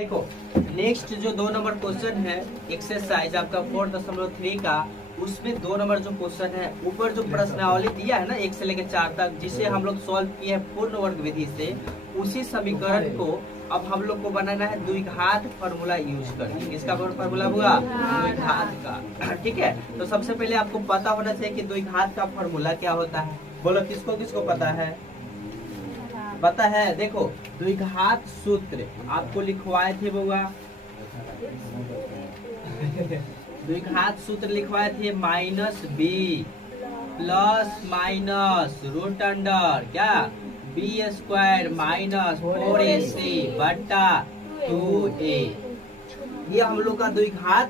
देखो नेक्स्ट जो 2 number question है एक्सरसाइज आपका 4.3 का, उसमें 2 नंबर जो क्वेश्चन है ऊपर जो प्रश्नावली दिया है ना 1 से लेकर 4 तक, जिसे हम लोग सॉल्व किए हैं पूर्ण वर्ग विधि से, उसी समीकरण को अब हम लोग को बनाना है द्विघात फार्मूला यूज करके। किसका फार्मूला हुआ? द्विघात का। ठीक है, तो सबसे पहले आपको पता होना चाहिए कि द्विघात का फार्मूला क्या होता है। बोलो किसको किसको पता है? पता है? देखो द्विघात सूत्र आपको लिखवाए थे बुआ, द्विघात सूत्र लिखवाए थे -b plus minus root under क्या b² माइनस 4ac बट्टा 2a। ये हम लोग का द्विघात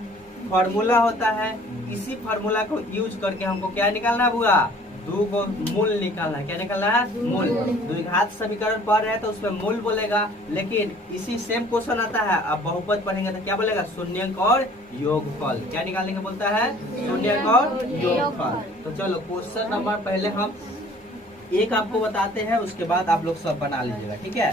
फॉर्मूला होता है। इसी फॉर्मूला को यूज करके हमको क्या निकालना है बुआ? दो को मूल निकालना है। क्या निकालना है? मूल। द्विघात समीकरण पढ़ रहे हैं तो उसमें मूल बोलेगा, लेकिन इसी सेम क्वेश्चन आता है अब बहुपद पढ़ेंगे तो क्या बोलेगा? शून्यक और योगफल। क्या निकालने का बोलता है? शून्यक और योगफल। तो चलो क्वेश्चन नंबर पहले हम एक आपको बताते हैं, उसके बाद आप लोग सब बना लीजिएगा। ठीक है,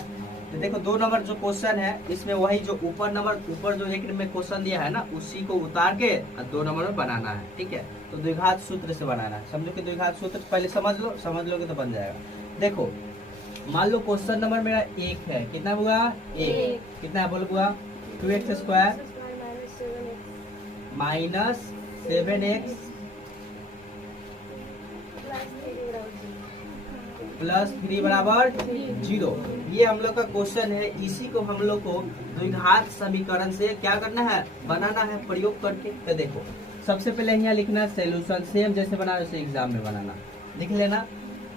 तो देखो 2 नंबर जो क्वेश्चन है इसमें वही जो ऊपर जो एक में क्वेश्चन दिया है ना, उसी को उतार के 2 नंबर में बनाना है। ठीक है, तो द्विघात सूत्र से बनाना है। समझो कि द्विघात सूत्र पहले समझ लोगे तो बन जाएगा। देखो मान लो क्वेश्चन नंबर मेरा 1 है, कितना हुआ? 1 कितना है? बोलो हुआ 2x² माइनस 7x प्लस 3 बराबर 0। ये हम लोग का क्वेश्चन है। इसी को हम लोग को द्विघात समीकरण से क्या करना है? बनाना है प्रयोग करके। तो देखो सबसे पहले यहाँ लिखना सोल्यूशन, सेम जैसे बना वैसे एग्जाम में बनाना, लिख लेना।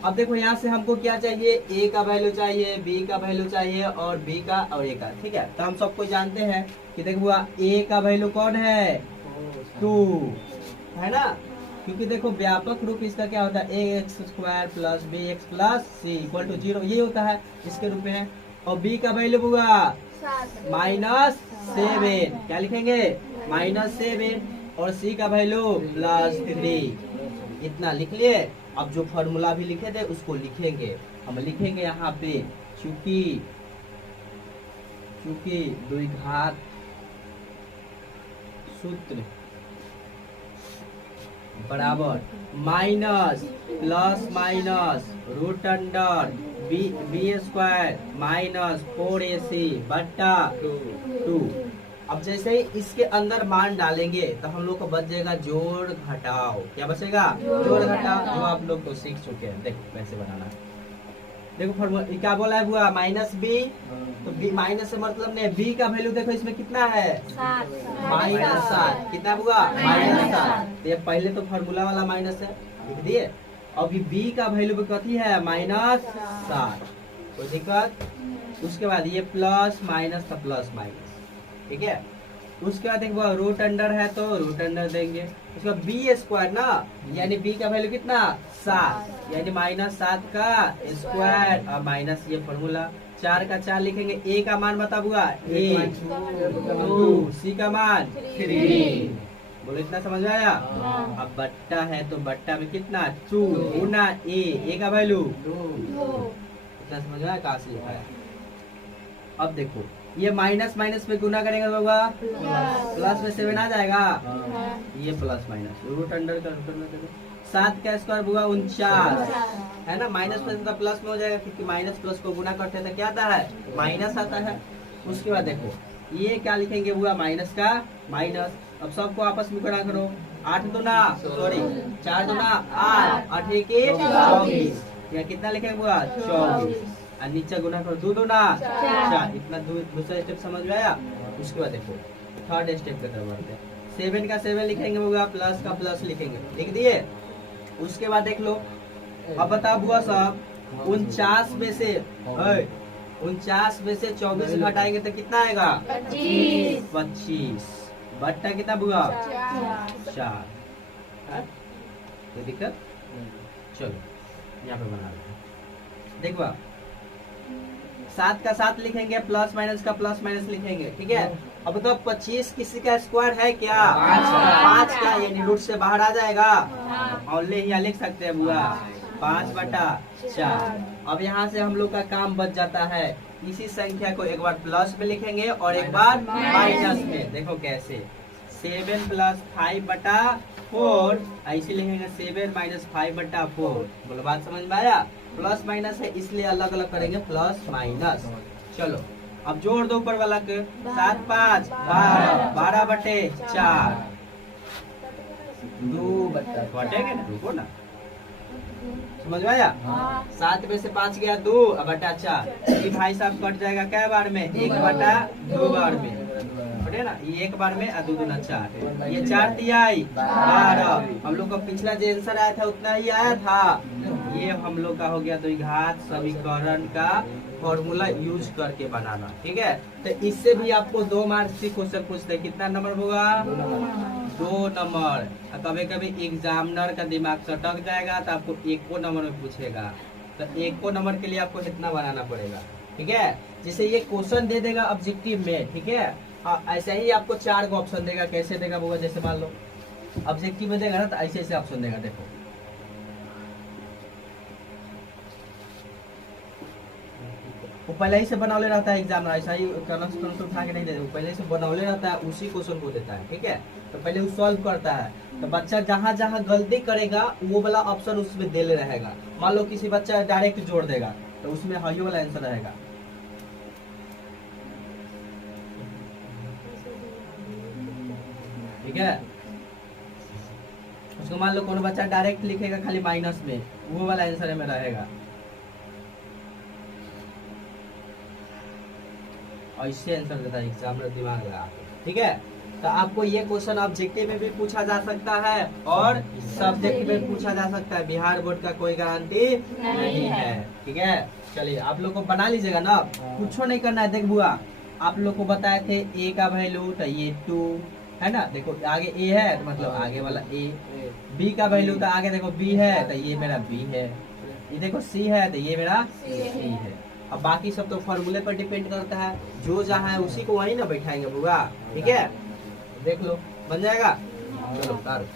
अब देखो यहाँ से हमको क्या चाहिए? ए का वैल्यू चाहिए, बी का वैल्यू चाहिए और बी का और ए का। ठीक है, तो हम सबको जानते हैं कि देखो ए का वैल्यू कौन है? 2 है ना, क्योंकि देखो व्यापक रूप इसका क्या होता है? ax² plus bx plus c equal to 0, ये होता है इसके रूप में। और b का वैल्यू होगा -7। क्या लिखेंगे? -7 और c का वैल्यू +3। इतना लिख लिए। अब जो फॉर्मूला भी लिखे थे उसको लिखेंगे। हम लिखेंगे यहाँ पे चूंकि द्विघात सूत्र बराबर minus plus minus root under b² minus 4ac बट्टा 2। अब जैसे ही इसके अंदर मान डालेंगे तो हम लोग को बच जाएगा जोड़ घटाओ। क्या बचेगा? जोड़ घटाओ, जो आप लोग तो सीख चुके हैं। देखो कैसे बनाना है। देखो फॉर्मूला क्या बोला है बुआ? -b, तो b माइनस से मतलब नहीं, b का वैल्यू देखो इसमें कितना है? -7। कितना बुआ? -7। ये पहले तो फॉर्मूला वाला माइनस है, लिख दिए। अभी b का वैल्यू कथी है? -7। कोई दिक्कत? उसके बाद ये प्लस माइनस का प्लस माइनस। ठीक है, उसके बाद देखो रूट अंडर है तो रूट अंडर देंगे। उसका b² ना, यानी b का वैल्यू कितना? 7, यानी -7 का स्क्वायर और माइनस ये फॉर्मूला 4 का 4 लिखेंगे। a का मान बता बुआ? 2, c का मान 3। बोलो इतना समझ में आया? अब बट्टा है तो बट्टा में कितना? 2 गुना a का वैल्यू 2। इतना समझ में आया? कहाँ से लिखा है? अब देखो ये माइनस माइनस में गुना करेंगे तो होगा प्लस में 7 आ जाएगा। ये प्लस माइनस रूट अंडर का 7 का स्क्वायर होगा 49 है ना। माइनस प्लस तो प्लस में हो जाएगा, क्योंकि माइनस प्लस को गुना करते हैं तो क्या आता है? माइनस आता है। उसके बाद देखो ये क्या लिखेंगे बुआ? माइनस का माइनस। अब सबको आपस में गुणा करो। 4 दूना 8, 8 1 24। या कितना लिखेंगे बुआ? 24। और नीचे गुना करो 2 दूना 4। इतना दूसरा स्टेप समझ में आया? उसके बाद देखो थर्ड स्टेप की तरफ बढ़ते हैं। 7 का 7 लिखेंगे बुआ, प्लस का प्लस लिखेंगे। लिख दिए? उसके बाद देख लो। अब बताओ बुआ साहब 49 में से 24 घटाएंगे तो कितना आएगा? 25 बट्टा कितना बुआ? 4। कोई दिक्कत? चलो यहाँ पे बना लेते हैं। देखो 7 का 7 लिखेंगे, प्लस माइनस का प्लस माइनस लिखेंगे। ठीक है, अब तो 25 किसी का स्क्वायर है क्या? 5 का, यानी रूट से बाहर आ जाएगा। और ले यहाँ लिख सकते हैं बुआ 5/4। अब यहाँ से हम लोग का काम बच जाता है इसी संख्या को एक बार प्लस में लिखेंगे और एक बार माइनस में। देखो कैसे, 7 + 5/4 ऐसे लिखेंगे, 7 - 5/4। बोलो बात समझ में आया? प्लस माइनस है इसलिए अलग अलग करेंगे, प्लस माइनस। चलो अब जोड़ दो ऊपर वाला के, 7 × 5 = 12, 12/4 2 बटेगा ना, रुको ना, समझ में आया? 7 में से 5 गया 2 बटा 4, ये भाई साहब कट जाएगा क्या बार में? 1/2 बार में, बटे ना, ये 1 बार में और 2 दूना 4, ये 4 तिया 12। हम लोग का पिछला जो आंसर आया था उतना ही आया था। ये हम लोग का हो गया द्विघात समीकरण का फॉर्मूला यूज करके बनाना, ठीक है। तो इससे भी आपको 2 मार्क्स की क्वेश्चन पूछते हैं, कितना नंबर होगा? 2 नंबर। कभी कभी एग्जामिनर का दिमाग सटक जाएगा तो आपको 1 नंबर में पूछेगा, तो 1 नंबर के लिए आपको इतना बनाना पड़ेगा, ठीक है। जैसे ये क्वेश्चन दे देगा ऑब्जेक्टिव में, ठीक है, ऐसे ही आपको 4 को ऑप्शन देगा। कैसे देगा होगा? जैसे मान लो ऑब्जेक्टिव में देगा ना, तो ऐसे ऐसे ऑप्शन देगा। देखो वो पहले ही से बनौले रहता है एग्जाम, ऐसा ही कॉन्सेप्ट उठा के नहीं देता, पहले ही से बनौले रहता है, उसी क्वेश्चन को देता है, ठीक है। तो पहले वो सॉल्व करता है, तो बच्चा जहाँ जहाँ गलती करेगा वो वाला ऑप्शन उसमें दे रहेगा। मान लो किसी बच्चा डायरेक्ट जोड़ देगा तो उसमें हाई वाला आंसर रहेगा, ठीक है। उसको मान लो कोनो बच्चा डायरेक्ट लिखेगा खाली माइनस में, वो वाला आंसर में रहेगा। ऐसे आंसर देता है एग्जामिनर, दिमाग लगा, ठीक है। तो आपको ये क्वेश्चन ऑब्जेक्टिव में भी पूछा जा सकता है और सब्जेक्ट में पूछा जा सकता है। बिहार बोर्ड का कोई गारंटी नहीं है, ठीक है। चलिए आप लोग को बना लीजिएगा ना, कुछ नहीं करना है। देख बुआ, आप लोग को बताए थे ए का वैल्यू, तो ये 2 है ना। देखो आगे ए है तो मतलब आगे वाला ए, बी का वैल्यू तो आगे देखो बी है तो ये मेरा बी है, ये देखो सी है तो ये मेरा सी है। अब बाकी सब तो फॉर्मूले पर डिपेंड करता है, जो जहाँ है उसी को वहीं ना बैठाएंगे बुआ, ठीक है। देख लो बन जाएगा। चलो कर।